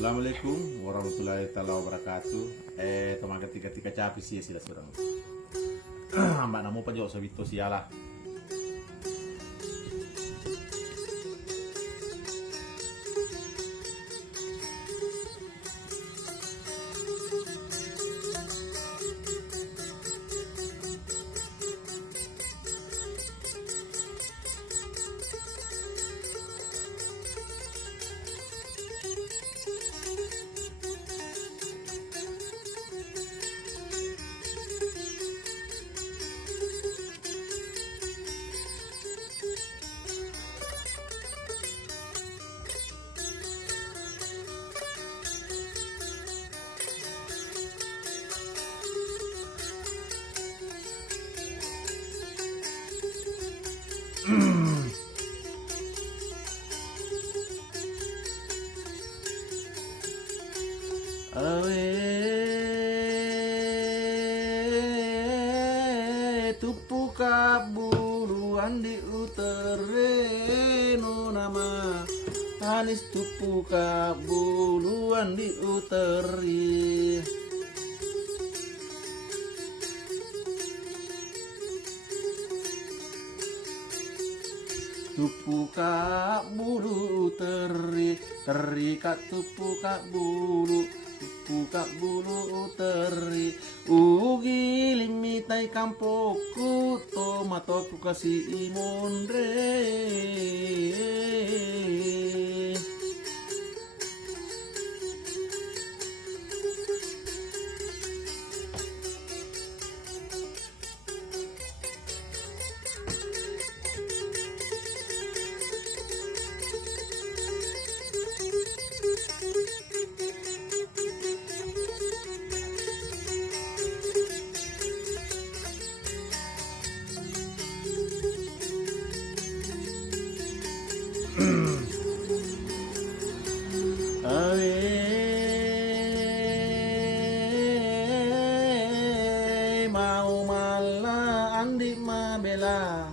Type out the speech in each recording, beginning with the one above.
Assalamualaikum warahmatullahi taala wabarakatuh. Toma ketika capi sih sila surang. Mbak namo pa jo sa bito siala. Awe tupu kabuluan di utereno nama Anis tupu kabuluan di uteri tupu kak bulu teri kak tupu kak bulu teri ugi limitai kampoku tomatoku kasih imondre mau mala andi mabela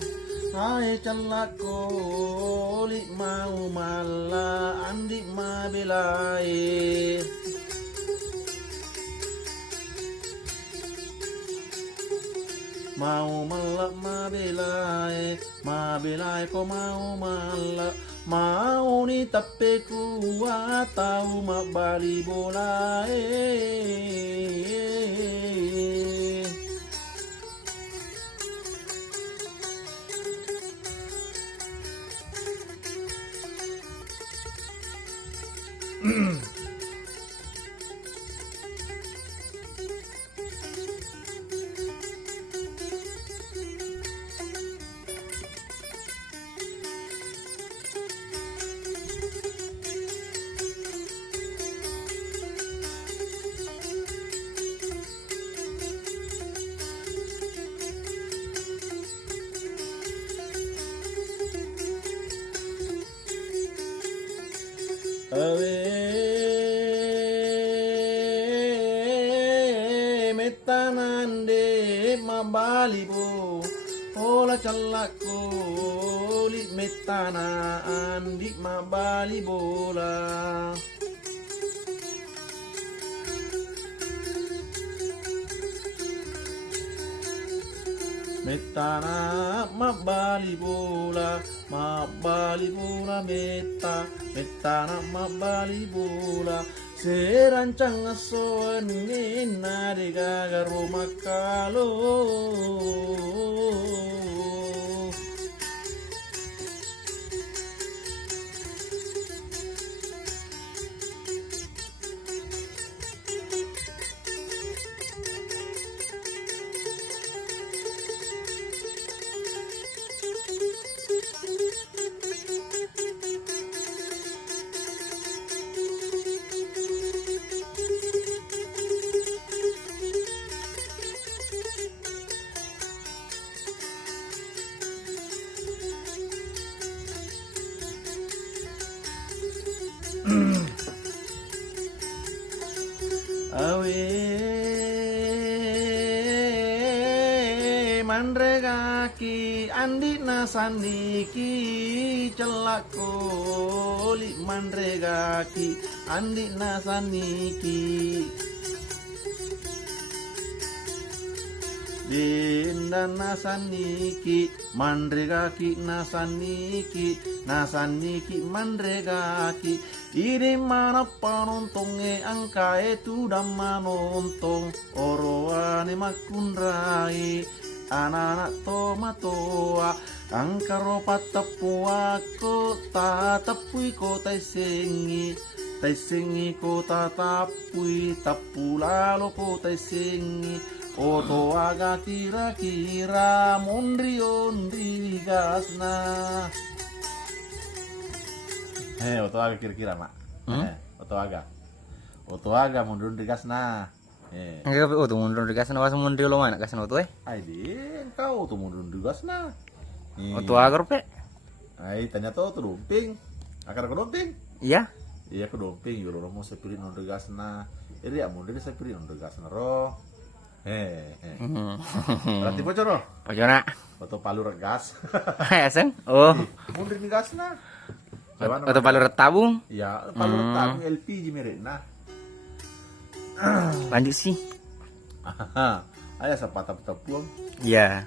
ai callako li mau mala andi mabela mau malak mabelai ko mau malak mau ni tapi kuat tahu mabali bola Awe metanande mabalibo ola callako li metana andi mabalibola metana mabalibola metana mabalibola serancang soen nari gagaru makalo mandre kaki andi nasandiki celako li mandre kaki andi nasandiki Dinda nasaniki mandregaki nasaniki mandregaki ini mana panontonge angka itu dan manontong oroane makundrai anak-anak tomatoa angka ropa tepua kota tepui kota sengi kota tapui tapu lalu kota sengi Oto aga kira-kira mondri gasna. Oto aga kira-kira mak. Oto aga mondri gasna. Enggak tuh mondri gasna was mondri lo mana gasna oto Ai din kau tu mondri gasna. Oto aga rupe. Ai tanya to domping. Akar ko domping? Iya. Iya ko domping yo lo mo sepirin mondri gasna. Iri ya mondri sepirin mondri gasna ro. Berarti bocor loh. Bocor nak. Foto palu regas. Sen? Oh. Mundur nih gas nah. Foto palu retabung. Ya, palu retabung LPG merek nah. Lanjut sih. Ayah sepatah-patah puang. Iya.